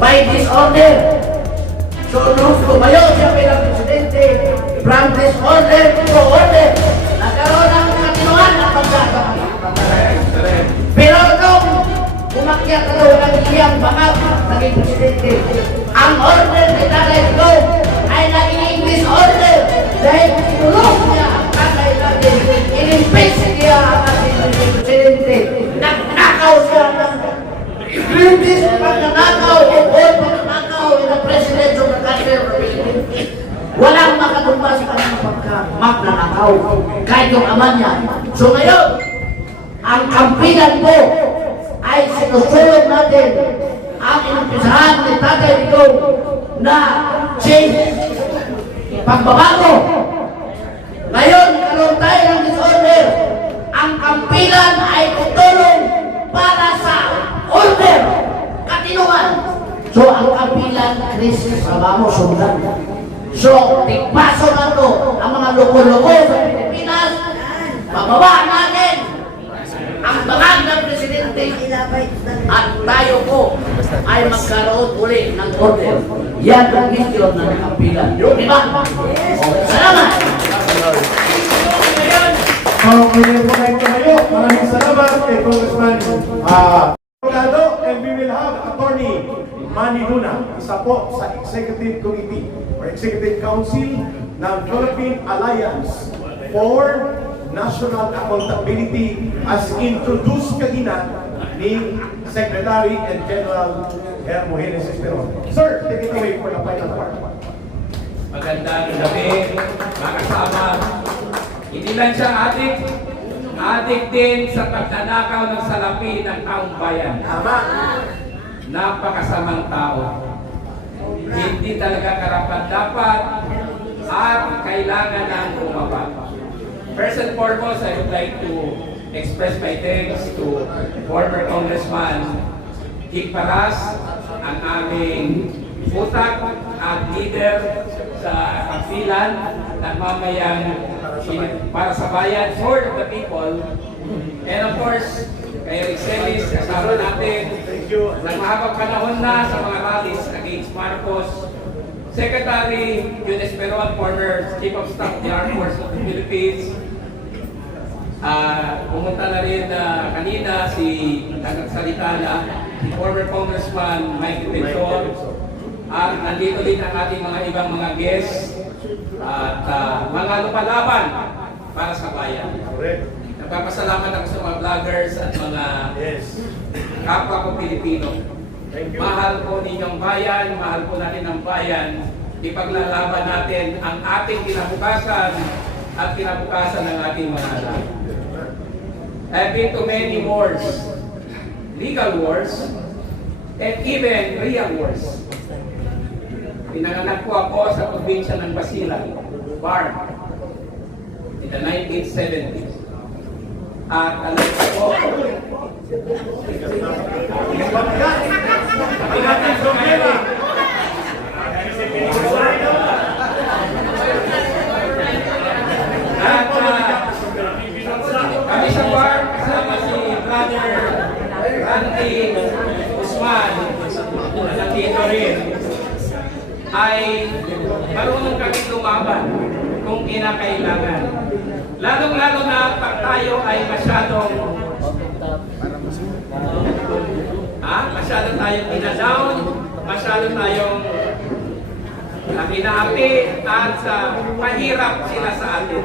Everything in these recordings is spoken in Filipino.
by disorder. So, nung lumayo siya bilang presidente, from disorder to order, nagkaroon ng katinuan at pagkakataon. Pero nung umakyat na ng iyang bakal, naging presidente, ang order ni Tatay Digong ay naging disorder dahil tinulong niya ang tatay natin, inimpis niya ang ating presidente, nagnakaw siya ng British pagnanakaw o all pagnanakaw in the president of the country of the Philippines. Walang makatumba sa kanyang pagka-magnanakaw kahit yung ama niya. So ngayon, ang kampinan po ay sinusulong natin ang inumpisahan ni Tatay Digong na change, pagbabago. Ngayon, karoon tayo ng disorder. Ang kampilan ay tutulong para sa order, katinuan. So, ang kampilan, Chris, sama mo, sundan. So, tigpaso na to ang mga loko-loko sa Pilipinas. Bababa natin ang bangag ng presidente at tayo po ay magkaroon uli ng order. Yan ang mission ng kampilan. Diba? Salamat! Ngayon po tayo. Maraming salamat kay Congressman and we will have Attorney Manny Luna, isa po sa Executive Committee or Executive Council ng Philippine Alliance for National Accountability as introduced kanina ni Secretary and General Hermogenes Esperon. Sir, take it away for the final part. Magandang gabi, mga kasama. Hindi lang siya adik din sa pagnanakaw ng salapi ng taong bayan. Tama. Napakasamang tao. Hindi talaga karapat-dapat at kailangan ng bumaba. First and foremost, I would like to express my thanks to former Congressman Jing Paras, ang aming utak at leader sa kampilan ng mamayang para sa bayan, for the people. And of course, kay Rixelis, kasama natin, nagmahabang panahon na sa mga rallies against Marcos. Secretary Jun Esperon, former Chief of Staff of the Armed Forces of the Philippines. Pumunta na rin kanina si nagsalita na si former Congressman Mike Penson. At nandito din ang ating mga ibang mga guests at mga lumalaban para sa bayan. Nagpapasalamat ako sa mga vloggers at mga kapwa ko Pilipino. Mahal po ninyong bayan, mahal po natin ang bayan. Ipaglalaban natin ang ating kinabukasan at kinabukasan ng ating mga anak. I've been to many wars, legal wars, and even real wars. Pinanganak po ako sa probinsya ng Basilan, Bar, in the 1970s. At alam ko po, kami sa Bar, kasama si Brother Randy Usman, na nandito rin, ay marunong kami lumaban kung kinakailangan. Lalong-lalo na pag tayo ay masyadong tayong pinadown, masyado tayong pinaapi at mahirap sila sa atin.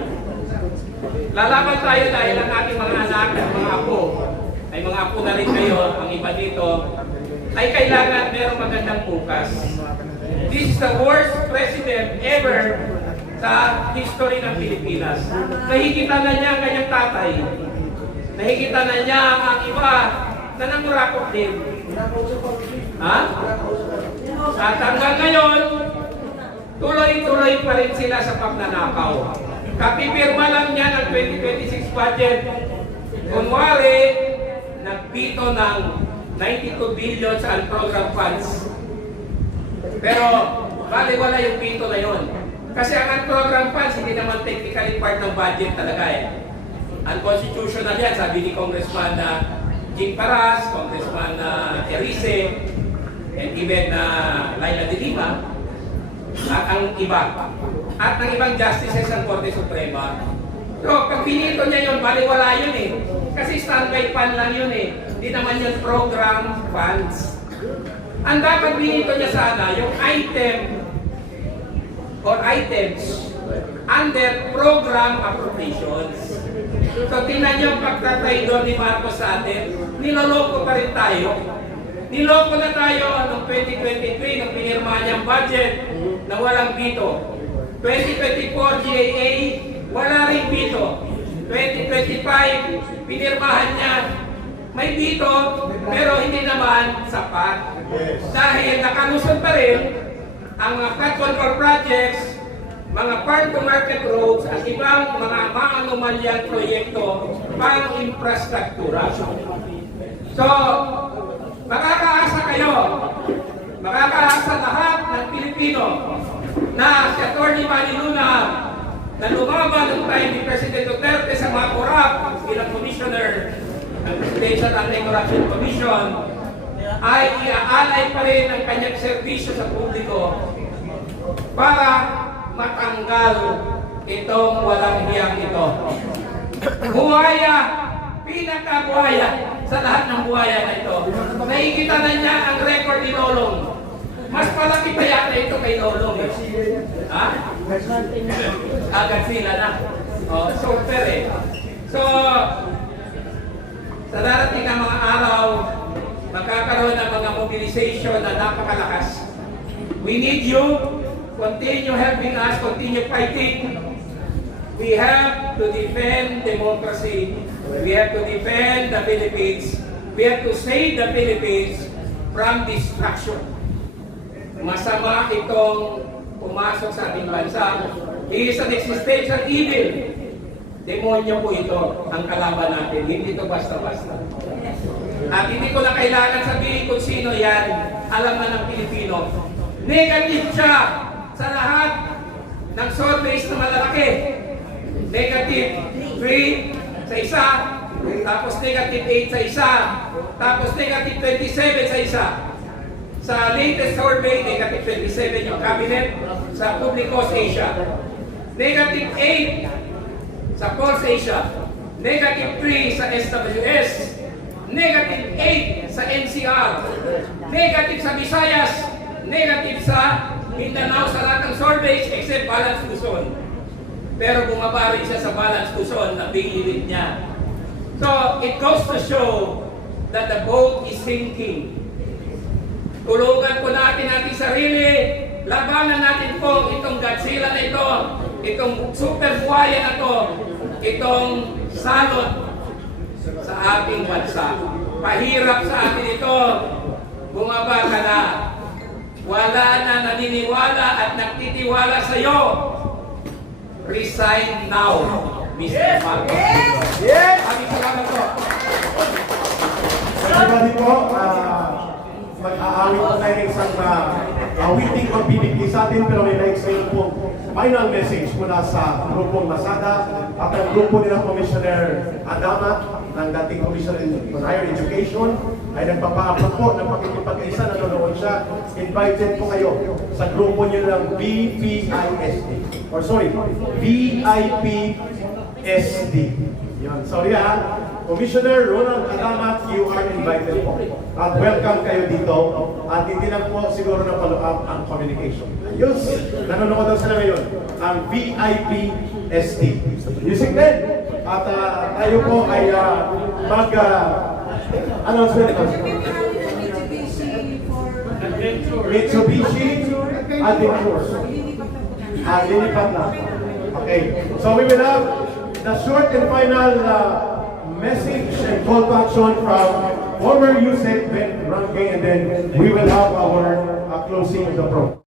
Lalaban tayo dahil ang ating mga anak at mga apo, ay mga apo na rin kayo, ang iba dito, ay kailangan merong magandang bukas. This is the worst president ever sa history ng Pilipinas. Nakikita na niya ang kanyang tatay. Nakikita na niya ang iba na nangurakot din. At hanggang ngayon, tuloy-tuloy pa rin sila sa pagnanakaw. Kapipirma lang niya ng 2026 budget. Kunwari, nagpito ng 92 billion sa program funds. Pero, baliwala yung pito na yon. Kasi ang program funds, hindi naman technically part ng budget talaga eh. Unconstitutional yan, sabi ni Congressman Jing Paras, Congressman Erice. and even Laila de Lima, at ang iba. At ng ibang justices ng Korte Suprema. So, pag pinito niya yun, baliwala yun eh. Kasi standby fund lang yun eh. Hindi naman yun program funds. Ang dapat pinito niya sana, yung item or items under program appropriations. So, tingnan niyo pagtatay doon ni Marcos sa atin, niloloko pa rin tayo. Niloko na tayo noong 2023 nung pinirmahan niyang budget na walang veto. 2024 GAA, wala rin veto. 2025, pinirmahan niya, may veto, pero hindi naman sapat. Dahil nakalusot pa rin ang mga flood control projects, mga farm-to-market roads, at ibang mga maanumalyang proyekto pang infrastruktura. So, makakaasa kayo, makakaasa lahat ng Pilipino na si Atty. Manny Luna na lumaban ng time ni President Duterte sa mga korap bilang commissioner ng Presidential Anti-Corruption Commission ay iaalay pa rin ang kanyang serbisyo sa publiko para matanggal itong walang hiyang ito. Buhaya, pinakabuhaya sa lahat ng buhaya na ito. Nakikita na niya ang record ni Lolong. Mas palaki pa yata ito kay Lolong. Ha? Agad sila na. Oh, super eh. So, sa darating na mga araw, magkakaroon ng mga mobilization na napakalakas. We need you. Continue helping us. Continue fighting. We have to defend democracy. We have to defend the Philippines. We have to save the Philippines from destruction. Masama itong pumasok sa ating bansa. He is an existential evil. Demonyo po ito ang kalaban natin. Hindi ito basta-basta. At hindi ko na kailangan sabihin kung sino yan. Alam na ng Pilipino. Negative siya sa lahat ng surveys na malalaki. Negative 3 sa isa, tapos negative 8 sa isa, tapos negative 27 sa isa. Sa latest survey, negative 27 yung cabinet sa Publicos Asia. Negative 8 sa Pulse Asia. Negative 3 sa SWS. Negative 8 sa NCR. Negative sa Visayas. Negative sa Mindanao sa lahat ng surveys except Balance Luzon. Pero bumaba rin siya sa Balance Luzon na bingilit niya. So, it goes to show that the boat is sinking. Tulungan po natin ating sarili. Labanan natin po itong Godzilla na ito. Itong super buhaya na ito. Itong salot sa ating bansa. Pahirap sa atin ito. Bumaba ka na. Wala na naniniwala at nagtitiwala sa iyo. Resign now, Mr. Marcos. Yes! Maraming salamat po. Everybody po, mag-aawit po tayo ng isang awiting pagbibigay sa atin, pero may na-explain po final message mula sa grupong Masada at ang grupo nila Commissioner Adama ng dating Commissioner on Higher Education ay nagpapaabot po ng pakikipag-isa, nanonood siya. Invited po kayo sa grupo niyo ng VPISD. Or sorry, VIPSD. Yan. Sorry ha. Commissioner Ronald Adamat, you are invited po. At welcome kayo dito. At hindi lang po siguro na follow-up ang communication. Ayos! Nanonood daw sila ngayon. Ang VIPSD. Music din. At tayo po ay mag-announcement. Mitsubishi Adventures. Lilipat na. Okay. So we will have the short and final message and call to action from former USEC Ben Ranking, and then we will have our closing of the program.